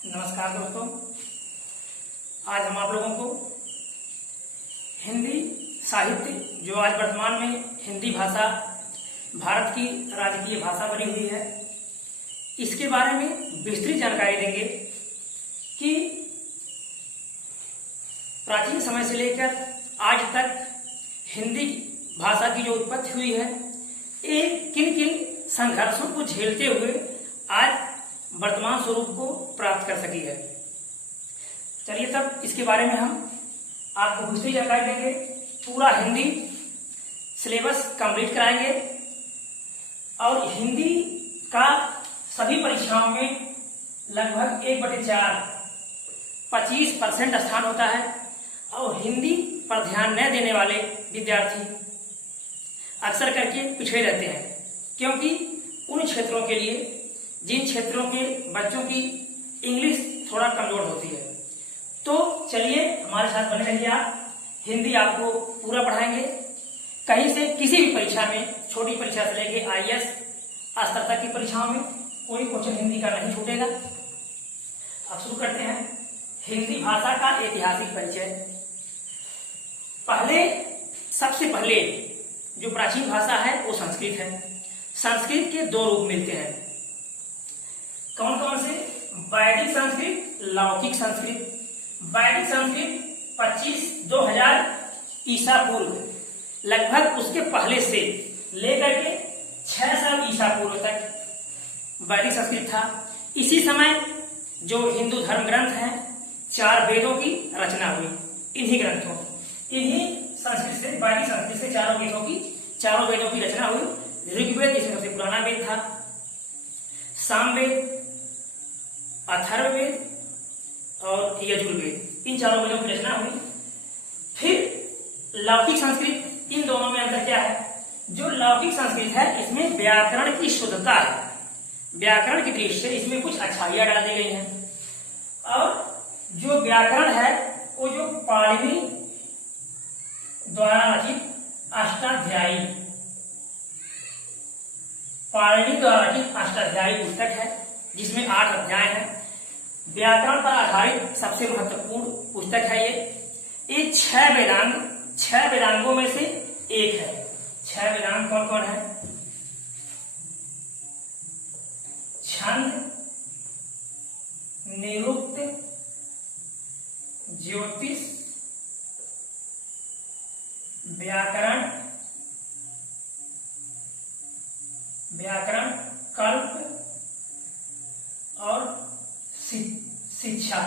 नमस्कार दोस्तों, आज हम आप लोगों को हिंदी साहित्य जो आज वर्तमान में हिंदी भाषा भारत की राजकीय भाषा बनी हुई है, इसके बारे में विस्तृत जानकारी देंगे कि प्राचीन समय से लेकर आज तक हिंदी भाषा की जो उत्पत्ति हुई है, ये किन किन संघर्षों को झेलते हुए आज वर्तमान स्वरूप को प्राप्त कर सकी है। चलिए तब इसके बारे में हम आपको विस्तृत जानकारी देंगे, पूरा हिंदी सिलेबस कंप्लीट कराएंगे और हिंदी का सभी परीक्षाओं में लगभग 1/4 25% स्थान होता है और हिंदी पर ध्यान न देने वाले विद्यार्थी अक्सर करके पिछड़े रहते हैं, क्योंकि उन क्षेत्रों के लिए जिन क्षेत्रों के बच्चों की इंग्लिश थोड़ा कमजोर होती है। तो चलिए हमारे साथ बने रहिए, आप हिंदी आपको पूरा पढ़ाएंगे। कहीं से किसी भी परीक्षा में, छोटी परीक्षा से लेके IAS स्तर तक की परीक्षाओं में कोई क्वेश्चन हिंदी का नहीं छूटेगा। अब शुरू करते हैं हिंदी भाषा का ऐतिहासिक परिचय। सबसे पहले जो प्राचीन भाषा है वो संस्कृत है। संस्कृत के दो रूप मिलते हैं, कौन कौन से? वैदिक संस्कृत, लौकिक संस्कृत। वैदिक संस्कृत 2000 ईसा पूर्व, लगभग उसके पहले से लेकर के 6000 ईसा पूर्व तक वैदिक संस्कृत था। इसी समय जो हिंदू धर्म ग्रंथ हैं, 4 वेदों की रचना हुई। इन्हीं संस्कृत से, वैदिक संस्कृत से 4 वेदों की रचना हुई। ऋग्वेद जिसमें सबसे पुराना वेद था, सामवेद, अथर्ववेद और यजुर्वेद, इन 4 वेदों की रचना हुई। फिर लौकिक संस्कृत, इन दोनों में अंतर क्या है? जो लौकिक संस्कृत है इसमें व्याकरण की शुद्धता है, व्याकरण की दृष्टि से इसमें कुछ अच्छाइयां डाल दी गई हैं। और जो व्याकरण है वो जो पाणिनि द्वारा रचित अष्टाध्यायी पुस्तक है, जिसमें 8 अध्याय हैं। व्याकरण पर आधारित सबसे महत्वपूर्ण पुस्तक है ये 6 वेदांगों में से एक है। 6 वेदांग कौन कौन है? छंद, निरुक्त, ज्योतिष, व्याकरण, कल्प और शिक्षा।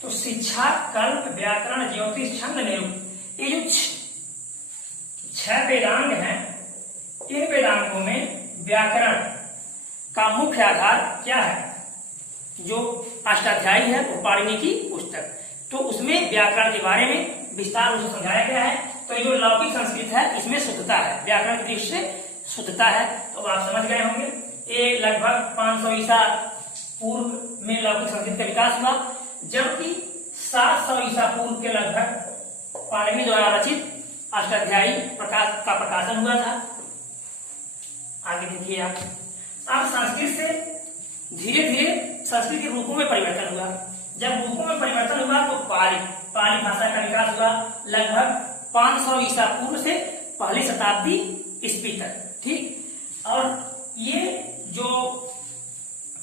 तो शिक्षा, कल्प, व्याकरण, ज्योतिष, छंद, निरुक्त, ये जो 6 वेदांग हैं, इन वेदांगों में व्याकरण का मुख्य आधार क्या है? जो अष्टाध्यायी है वो पाणिनि की पुस्तक, तो उसमें व्याकरण के बारे में विस्तार रूप से समझाया गया है। तो ये जो लौकिक संस्कृत है इसमें शुद्धता है, व्याकरण की दृष्टि से शुद्धता है। तो आप समझ गए होंगे, ये लगभग 500 ईसा पूर्व में लौकिक संस्कृत का विकास हुआ, जबकि 700 ईसा पूर्व के लगभग पाणिनि द्वारा रचित अष्टाध्यायी का प्रकाशन हुआ था। आगे देखिए आप, अब संस्कृत से धीरे धीरे संस्कृत के रूपों में परिवर्तन हुआ। जब रूपों में परिवर्तन हुआ तो पाली भाषा का विकास हुआ, लगभग 500 ईसा पूर्व से पहली शताब्दी ईस्वी तक, ठीक। और ये जो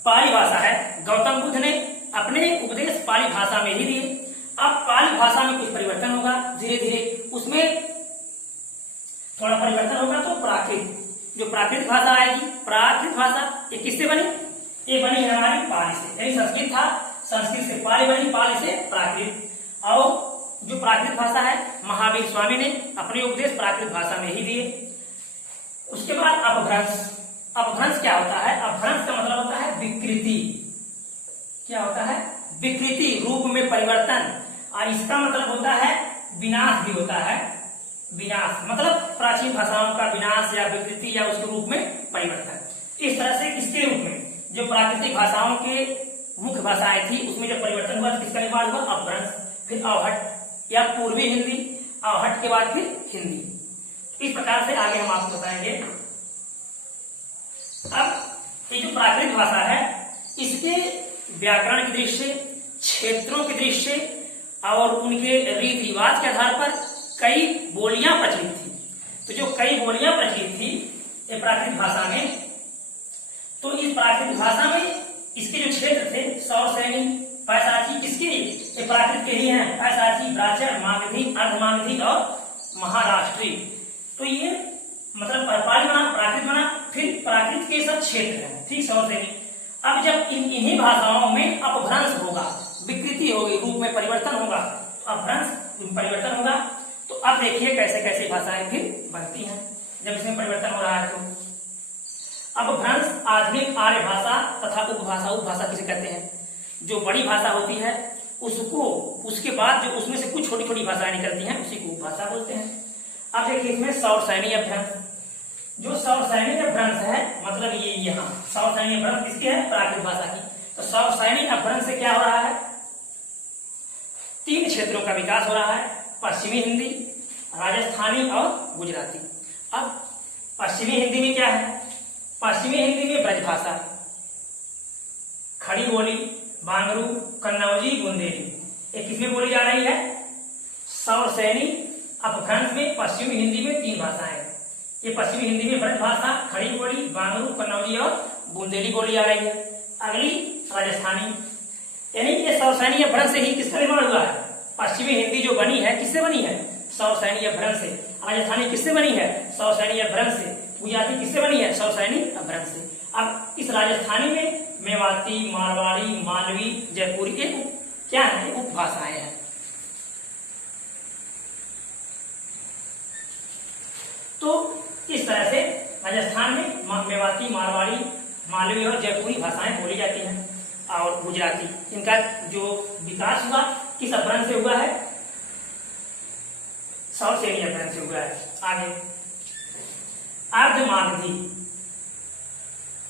पाली भाषा है, गौतम बुद्ध ने अपने उपदेश पाली भाषा में ही दिए। अब पाली भाषा में कुछ परिवर्तन होगा, धीरे धीरे उसमें थोड़ा परिवर्तन होगा। तो प्राकृत भाषा आएगी। प्राकृत भाषा ये किससे बनी? ये बनी है हमारी पाली से, यानी संस्कृत था, संस्कृत से पाली बनी, पाली से प्राकृत। और जो प्राकृत भाषा है, महावीर स्वामी ने अपने उपदेश प्राकृत भाषा में ही दिए। उसके बाद अपभ्रंश। अपभ्रंश क्या होता है? अपभ्रंश का मतलब होता है विकृति। क्या होता है? विकृति, रूप में परिवर्तन। और इसका मतलब होता है विनाश भी होता है। विनाश मतलब प्राचीन भाषाओं का विनाश या विकृति या उसके रूप में परिवर्तन। इस तरह से इसके रूप में जो प्राकृतिक भाषाओं के मुख्य भाषाएं थी उसमें जब परिवर्तन हुआ, किसका निर्माण हुआ? अपभ्रंश, फिर अवहट या पूर्वी हिंदी, अवहट के बाद फिर हिंदी। इस प्रकार से आगे हम आपको बताएंगे। अब ये जो प्राकृत भाषा है इसके व्याकरण की दृष्टि से, क्षेत्रों की दृष्टि से और उनके रीति रिवाज के आधार पर कई बोलियां प्रचलित थी। तो जो कई बोलियां प्रचलित थी ये प्राकृत भाषा में, तो इस प्राकृत भाषा में इसके जो क्षेत्र थे सौरसैनी, पैसाची, किसके लिए? ये प्राकृत के लिए हैं। पैसाची, ब्राह्मण, मागधी, अर्धमागधी और महाराष्ट्री। तो ये मतलब पाली बना, प्राकृत बना, फिर प्राकृत के सब क्षेत्र हैं, ठीक, सौरसैनी। अब जब इन्हीं भाषाओं में अपभ्रंश होगा, विकृति होगी, रूप में परिवर्तन होगा, तो अपभ्रंश परिवर्तन होगा। तो अब देखिए कैसे कैसे भाषाएं फिर बनती हैं जब इसमें परिवर्तन हो रहा है। तो अपभ्रंश आधुनिक आर्य भाषा तथा उपभाषा, उपभाषा किसे कहते हैं? जो बड़ी भाषा होती है उसको, उसके बाद जो उसमें से कुछ छोटी छोटी भाषाएं निकलती हैं उसी को उपभाषा बोलते हैं। अब देखिए इसमें सौरसैनी अपभ्रंश, जो सौरसैनी अपभ्रंश है, मतलब ये यहाँ सौरसैनी अपभ्रंश किसकी है? प्राकृत भाषा की। तो सौरसैनी अपभ्रंश से क्या हो रहा है? 3 क्षेत्रों का विकास हो रहा है, पश्चिमी हिंदी, राजस्थानी और गुजराती। अब पश्चिमी हिंदी में क्या है? पश्चिमी हिंदी में ब्रजभाषा, खड़ी बोली, बांगरू, कन्नौजी, बुंदेली, ये किसमें बोली जा रही है? सौरसैनी अपभ्रंश में पश्चिमी हिंदी में 3 भाषाएं। ये पश्चिमी हिंदी में ब्रजभाषा, खड़ी बोली, बांगरू, कन्नौजी और बुंदेली बोली जा रही है। अगली राजस्थानी, यानी ये सौरसैनी अपभ्रंश से ही किसका निर्माण हुआ है? पश्चिमी हिंदी जो बनी है किससे बनी है? सौरसैनी अपभ्रंश से। राजस्थानी किससे बनी है? सौरसैनी अपभ्रंश से। गुजराती किससे बनी है? सौरसैनी अपभ्रंश से। अब इस राजस्थानी में मेवाती, मारवाड़ी, मालवी, जयपुरी, ये क्या है? उपभाषाएं हैं। तो इस तरह से राजस्थान में मेवाती, मारवाड़ी, मालवी और जयपुरी भाषाएं बोली जाती हैं। और गुजराती, इनका जो विकास हुआ किस अपभ्रंश से हुआ है? सौरसैनी अपभ्रंश से हुआ है। आगे अर्धमागधी,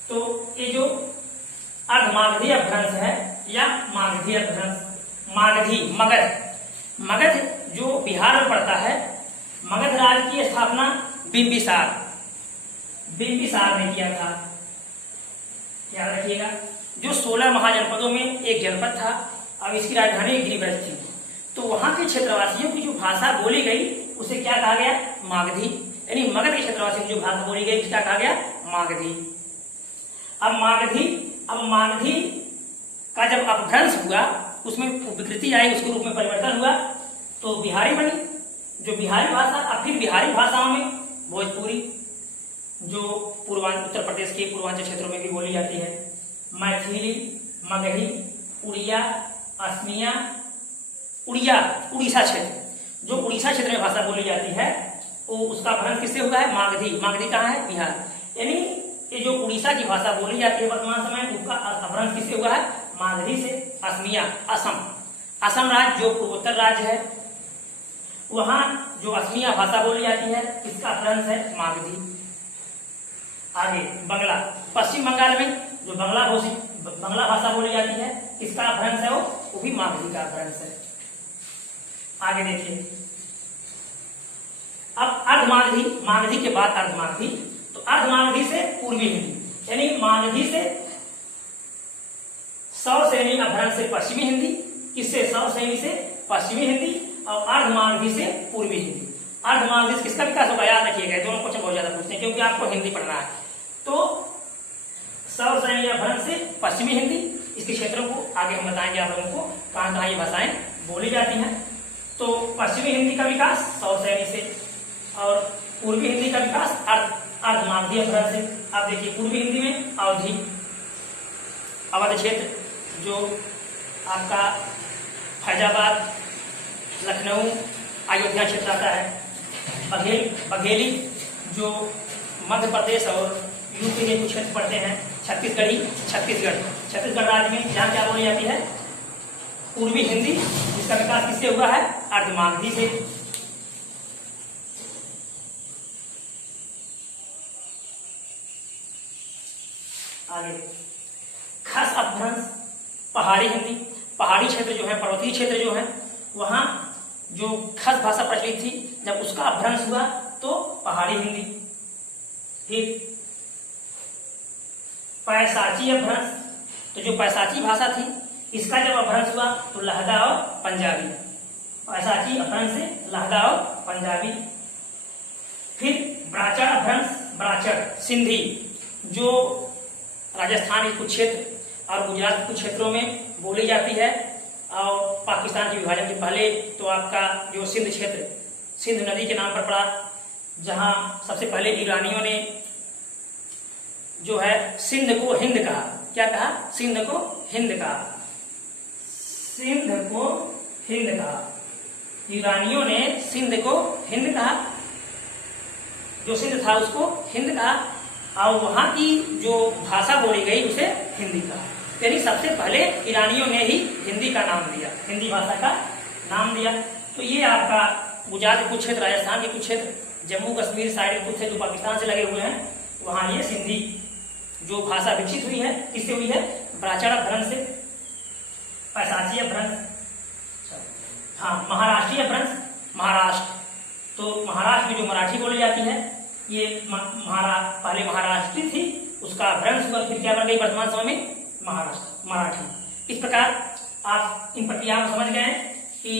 तो ये जो अर्धमागधी अपभ्रंश है या मागधी अपभ्रंश, मागधी, मगध, मगध जो बिहार में पड़ता है, मगध राज्य की स्थापना बिंबिसार ने किया था। याद रखिएगा, जो 16 महाजनपदों में एक जनपद था। अब इसकी राजधानी गिरिब्रज थी। तो वहां के क्षेत्रवासियों की जो भाषा बोली गई उसे क्या कहा गया? मागधी। यानी मगध के क्षेत्रवासियों की जो भाषा बोली गई क्या कहा गया? मागधी। अब मागधी का जब अपभ्रंश हुआ, उसमें विकृति आई, उसके रूप में परिवर्तन हुआ, तो बिहारी बनी, जो बिहारी भाषा। अब फिर बिहारी भाषाओं में भोजपुरी, जो उत्तर प्रदेश के पूर्वांचल क्षेत्रों में भी बोली जाती है, मैथिली, मगही, उड़िया, असमिया, उड़ीसा क्षेत्र, जो उड़ीसा क्षेत्र में भाषा बोली जाती है, वो उसका अपभ्रंश किससे हुआ है? मागधी। मागधी कहाँ है? बिहार। यानी ये जो उड़ीसा की भाषा बोली जाती है वर्तमान समय में, उसका अपभ्रंश किससे हुआ है? मागधी से। असमिया, असम राज्य जो पूर्वोत्तर राज्य है, वहां जो असमिया भाषा बोली जाती है, इसका अपभ्रंश है मागधी। आगे बंगला, पश्चिम बंगाल में जो बंगला भाषा बोली जाती है, इसका अपभ्रंश है वो भी मागधी का अपभ्रंश है। आगे देखिए, अब अर्धमागधी, मागधी के बाद अर्धमागधी, तो अर्धमागधी से पूर्वी हिंदी, यानी मागधी से सौरसैनी अपभ्रंश से पश्चिमी हिंदी, किससे? सौरसैनी से पश्चिमी हिंदी, और अर्धमागधी से पूर्वी हिंदी। अर्धमागधी से किसका विकास होगा? याद रखिएगा, दोनों क्वेश्चन बहुत ज्यादा पूछते हैं क्योंकि आपको हिंदी पढ़ना है। तो सौरसैनी अपभ्रंश से पश्चिमी हिंदी, इसके क्षेत्रों को आगे हम बताएंगे आप लोगों को कहां कहां ये भाषाएं बोली जाती हैं। तो पश्चिमी हिंदी का विकास सौरसैनी से, और पूर्वी हिंदी का विकास अर्धमागधी अपभ्रंश से। अब देखिए पूर्वी हिंदी में अवध क्षेत्र, जो आपका फैजाबाद, लखनऊ, अयोध्या क्षेत्र आता है। बघेली जो मध्य प्रदेश और यूपी के कुछ क्षेत्र पड़ते हैं। छत्तीसगढ़ राज्य में जहाँ क्या बोली जाती है? पूर्वी हिंदी, जिसका विकास किससे हुआ है? अर्धमागधी से। आगे खस अपभ्रंश, पहाड़ी हिंदी, पहाड़ी क्षेत्र जो है, पर्वतीय क्षेत्र जो है, वहां जो खस भाषा प्रचलित थी, जब उसका अपभ्रंश हुआ तो पहाड़ी हिंदी। फिर पैसाची अपभ्रंश, तो जो पैसाची भाषा थी इसका जब अपभ्रंश हुआ तो लहदा और पंजाबी, पैसाची अपभ्रंश से लहदा और पंजाबी। फिर ब्राचड़ अपभ्रंश, ब्राचड़ सिंधी जो राजस्थान के कुछ क्षेत्र और गुजरात के कुछ क्षेत्रों में बोली जाती है, और पाकिस्तान के विभाजन के पहले तो आपका जो सिंध क्षेत्र सिंध नदी के नाम पर पड़ा, जहां सबसे पहले ईरानियों ने जो है सिंध को हिंद कहा। क्या कहा? सिंध को हिंद कहा, सिंध को हिंद कहा। ईरानियों ने सिंध को हिंद कहा, जो सिंध था उसको हिंद कहा, और वहां की जो भाषा बोली गई उसे हिंदी कहा। यानी सबसे पहले ईरानियों ने ही हिंदी का नाम दिया, हिंदी भाषा का नाम दिया। तो ये आपका गुजरात के कुछ क्षेत्र, राजस्थान के कुछ क्षेत्र, जम्मू कश्मीर साइड के कुछ क्षेत्र जो पाकिस्तान से लगे हुए हैं, वहां ये सिंधी जो भाषा विकसित हुई है किससे हुई है? ब्राचड़ अपभ्रंश से, पैसाची अपभ्रंश। हाँ, महाराष्ट्रीय अपभ्रंश, महाराष्ट्र। तो महाराष्ट्र में जो मराठी बोली जाती है ये पहले महाराष्ट्र थी, उसका अपभ्रंश हुआ, फिर क्या बन गई वर्तमान समय में? महाराष्ट्र, मराठी। इस प्रकार आप इन प्रक्रियाओं को समझ गए हैं कि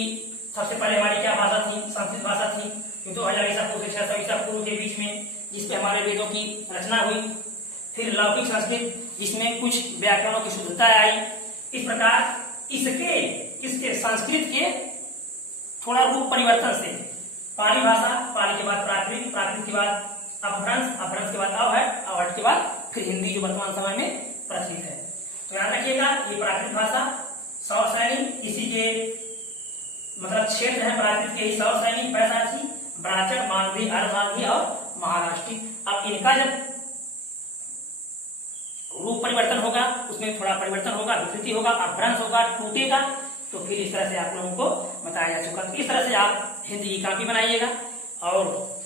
सबसे पहले हमारी क्या भाषा थी? संस्कृत भाषा थी, जो 2000 ईसा पूर्व से 600 ईसा पूर्व के बीच में जिसपे हमारे वेदों की रचना हुई। फिर लौकिक संस्कृत जिसमें कुछ व्याकरणों की शुद्धता आई। इस प्रकार इसके संस्कृत के थोड़ा रूप परिवर्तन से पाली भाषा, पाली के बाद प्राकृत, प्राकृत के बाद अपभ्रंश, अपभ्रंश के बाद अवहट, अवहट के बाद फिर हिंदी जो वर्तमान समय में प्रचलित है। तो याद रखिएगा ये प्राकृत भाषा, सौर सैनी, इसी के मतलब क्षेत्र है प्राकृत के, सौर सैनी, पैसाची, ब्राचड़, मालवी, अर्धमालवी और महाराष्ट्री। अब इनका जब रूप परिवर्तन होगा उसमें थोड़ा परिवर्तन होगा, विकृति होगा, अपभ्रंश होगा, टूटेगा, तो फिर इस तरह से आप लोगों को बताया जा चुका। इस तरह से आप हिंदी की कॉपी बनाइएगा, और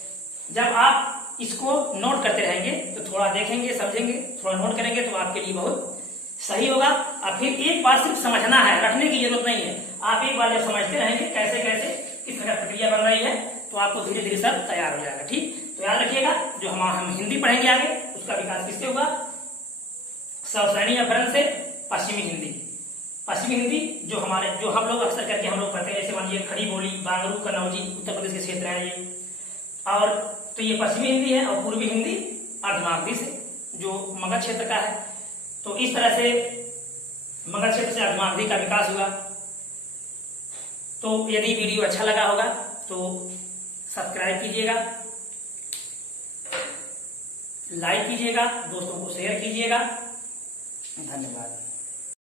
जब आप इसको नोट करते रहेंगे तो थोड़ा देखेंगे, समझेंगे, थोड़ा नोट करेंगे तो आपके लिए बहुत सही होगा। और फिर एक बार सिर्फ समझना है, रखने की जरूरत नहीं है। आप एक बार जब समझते रहेंगे कैसे कैसे किस तरह प्रक्रिया बन रही है तो आपको धीरे धीरे सब तैयार हो जाएगा। ठीक, तो याद रखिएगा जो हम हिंदी पढ़ेंगे आगे उसका विकास किससे होगा? सौसैनी अपभ्रंश से पश्चिमी हिंदी। पश्चिमी हिंदी जो हम लोग अक्सर करके हम लोग पढ़ते हैं, जैसे मानिए खड़ी बोली, बांगरू, कनौजी, उत्तर प्रदेश के क्षेत्र है ये, और तो ये पश्चिमी हिंदी है। और पूर्वी हिंदी अर्धमागधी से जो मगध क्षेत्र का है। तो इस तरह से मगध क्षेत्र से अर्धमागधी का विकास हुआ। तो यदि वीडियो अच्छा लगा होगा तो सब्सक्राइब कीजिएगा, लाइक कीजिएगा, दोस्तों को शेयर कीजिएगा। धन्यवाद।